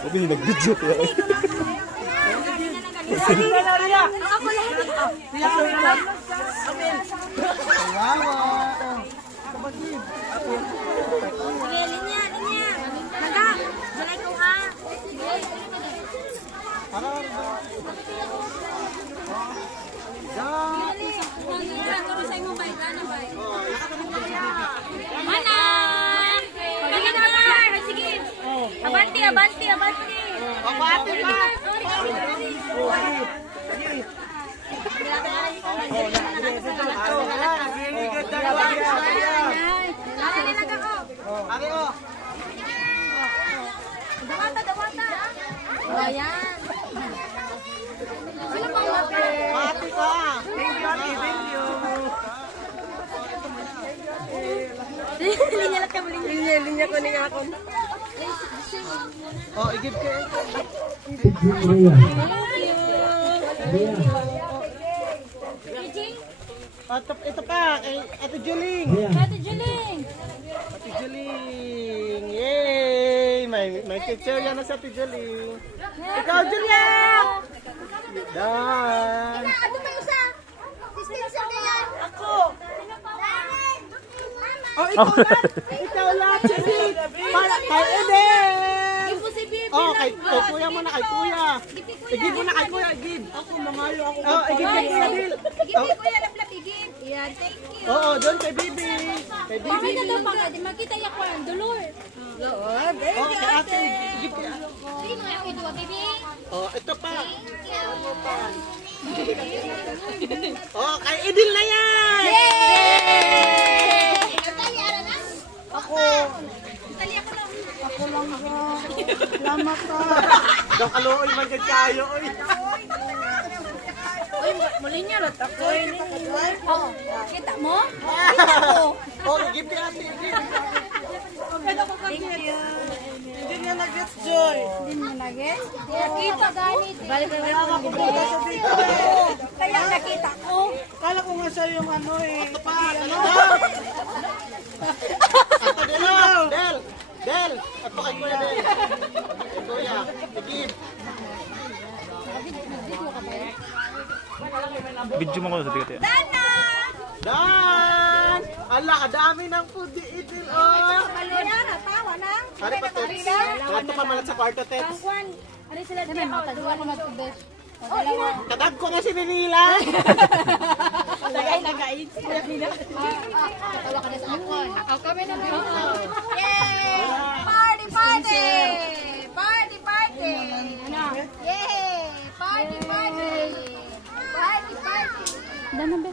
Sabi, nag-video ko. Abanti, abanti, abanti. Abati pa. Dawata, dawata. Ayan. Sino pa? Abati pa. Thank you. Linya lang ka, linya ko ni ako. Oh, i-give ka. Ito pa, kay Ate Juling. Ate Juling. Ate Juling. Yay! May picture yan na sa Ate Juling. Ikaw, Julian! Dan. Ano ba yung sa? Distinction na yan. Ako. Oh, ikaw lang. Ikaw lang, Juling. Para kay Edel. Ipo si Bibi. Oh, kay kuya mo na, kay kuya. I-give mo na kay kuya, i-give. Ako, mangayo ako. Oh, i-give kay kuya, Dil. Bibi ko yan, laplap, igib. Yan, thank you. Oo, doon kay Bibi. Kay Bibi. Pakita daw pa, di makita yung kwan, dolor. Lord. Oh, kay ate. I-give kay ate. Sino yung ito, Bibi? Oh, ito pa. Oh, kay Edil na yan. Yay! Natali, ara na? Ako. Natali ako lang. Ako lang ba? Salamat pa. Daw kaluoy man kay kayo, oy. Uy, muli niya, ako. Oo. Kita mo? Kita mo. Oh, i-give kay ate. I-give. Thank you. Hindi niya nag-gets joy. Hindi mo nagets? Nakita ganit. Balik na ako Kaya nakita ko. Kala ko nga siya yung ano eh. Ito pa, ano? Ito, Del. Del. Del. Ito kay Kuya Del. Kay Kuya. I-give. Video mo ko sa tigat yan. Dana! Dan! Ala, kadami ng food di Edil, oh. Kalunara, tawa na. Ari pa, Tets. Ito pa malat sa kwarto, Tets. Pangkwan. Ano sila diya? Matagawa ko mag-tubes. Kadag ko nga si Manila. Tagay na guys. Tawa ka na sa akon. Ako kami na lang. Yay! Party, party! Party, party! Yay! Party, party! Party, party! Dana, be.